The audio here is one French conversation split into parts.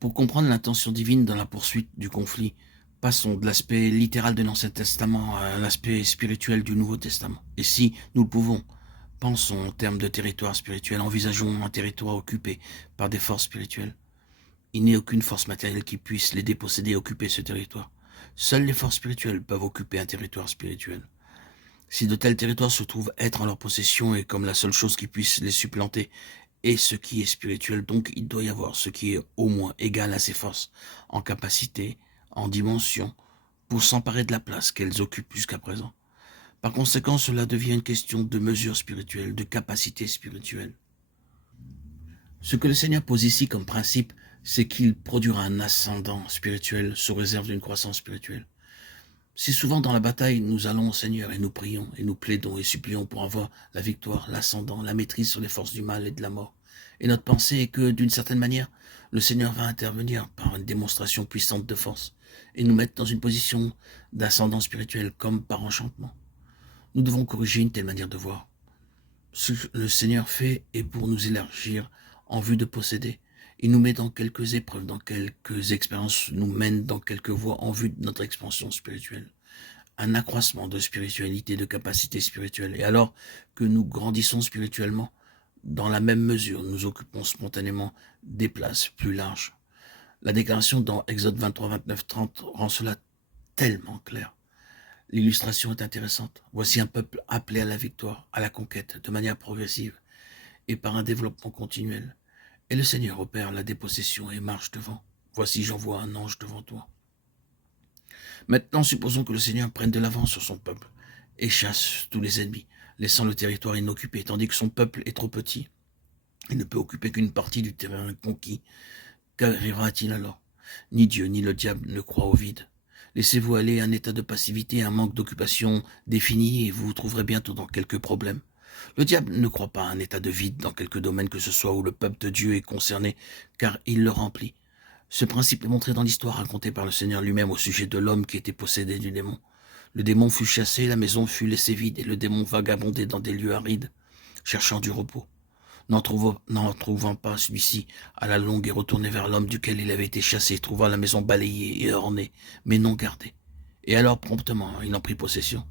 Pour comprendre l'intention divine dans la poursuite du conflit, passons de l'aspect littéral de l'Ancien Testament à l'aspect spirituel du Nouveau Testament. Et si nous le pouvons, pensons en termes de territoire spirituel, envisageons un territoire occupé par des forces spirituelles. Il n'y a aucune force matérielle qui puisse les déposséder et occuper ce territoire. Seules les forces spirituelles peuvent occuper un territoire spirituel. Si de tels territoires se trouvent être en leur possession et comme la seule chose qui puisse les supplanter est ce qui est spirituel, donc il doit y avoir ce qui est au moins égal à ces forces, en capacité, en dimension, pour s'emparer de la place qu'elles occupent jusqu'à présent. Par conséquent, cela devient une question de mesure spirituelle, de capacité spirituelle. Ce que le Seigneur pose ici comme principe, c'est qu'il produira un ascendant spirituel sous réserve d'une croissance spirituelle. Si souvent dans la bataille, nous allons au Seigneur et nous prions et nous plaidons et supplions pour avoir la victoire, l'ascendant, la maîtrise sur les forces du mal et de la mort. Et notre pensée est que, d'une certaine manière, le Seigneur va intervenir par une démonstration puissante de force et nous mettre dans une position d'ascendant spirituel comme par enchantement. Nous devons corriger une telle manière de voir. Ce que le Seigneur fait est pour nous élargir en vue de posséder. Il nous met dans quelques épreuves, dans quelques expériences, nous mène dans quelques voies en vue de notre expansion spirituelle. Un accroissement de spiritualité, de capacité spirituelle. Et alors que nous grandissons spirituellement, dans la même mesure, nous occupons spontanément des places plus larges. La déclaration dans Exode 23, 29, 30 rend cela tellement clair. L'illustration est intéressante. Voici un peuple appelé à la victoire, à la conquête, de manière progressive et par un développement continuel. Et le Seigneur opère la dépossession et marche devant. Voici, j'envoie un ange devant toi. Maintenant, supposons que le Seigneur prenne de l'avance sur son peuple et chasse tous les ennemis, laissant le territoire inoccupé, tandis que son peuple est trop petit. Il ne peut occuper qu'une partie du terrain conquis. Qu'arrivera-t-il alors? Ni Dieu ni le diable ne croient au vide. Laissez-vous aller à un état de passivité, un manque d'occupation défini et vous vous trouverez bientôt dans quelques problèmes. Le diable ne croit pas à un état de vide dans quelque domaine que ce soit où le peuple de Dieu est concerné, car il le remplit. Ce principe est montré dans l'histoire racontée par le Seigneur lui-même au sujet de l'homme qui était possédé du démon. Le démon fut chassé, la maison fut laissée vide et le démon vagabondait dans des lieux arides, cherchant du repos. N'en trouvant pas celui-ci, à la longue est retourné vers l'homme duquel il avait été chassé, trouva la maison balayée et ornée, mais non gardée. Et alors promptement, il en prit possession.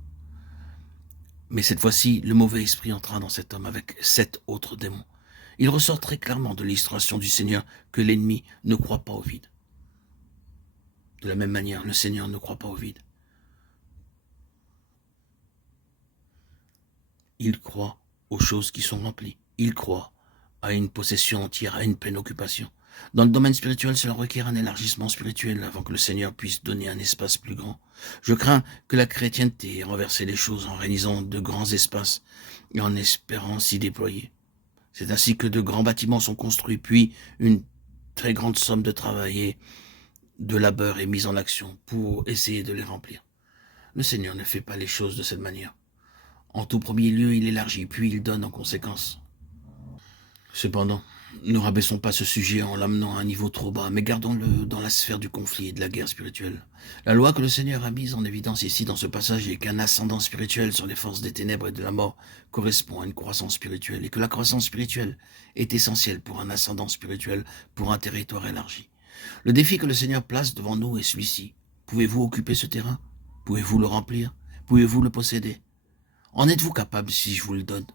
Mais cette fois-ci, le mauvais esprit entra dans cet homme avec 7 autres démons. Il ressort très clairement de l'illustration du Seigneur que l'ennemi ne croit pas au vide. De la même manière, le Seigneur ne croit pas au vide. Il croit aux choses qui sont remplies. Il croit à une possession entière, à une pleine occupation. Dans le domaine spirituel, cela requiert un élargissement spirituel avant que le Seigneur puisse donner un espace plus grand. Je crains que la chrétienté ait renversé les choses en réalisant de grands espaces et en espérant s'y déployer. C'est ainsi que de grands bâtiments sont construits, puis une très grande somme de travail et de labeur est mise en action pour essayer de les remplir. Le Seigneur ne fait pas les choses de cette manière. En tout premier lieu, il élargit, puis il donne en conséquence. Cependant, ne rabaissons pas ce sujet en l'amenant à un niveau trop bas, mais gardons-le dans la sphère du conflit et de la guerre spirituelle. La loi que le Seigneur a mise en évidence ici dans ce passage est qu'un ascendant spirituel sur les forces des ténèbres et de la mort correspond à une croissance spirituelle, et que la croissance spirituelle est essentielle pour un ascendant spirituel, pour un territoire élargi. Le défi que le Seigneur place devant nous est celui-ci. Pouvez-vous occuper ce terrain? Pouvez-vous le remplir? Pouvez-vous le posséder? En êtes-vous capable si je vous le donne?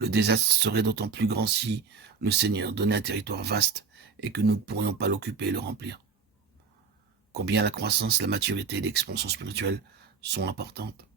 Le désastre serait d'autant plus grand si le Seigneur donnait un territoire vaste et que nous ne pourrions pas l'occuper et le remplir. Combien la croissance, la maturité et l'expansion spirituelle sont importantes.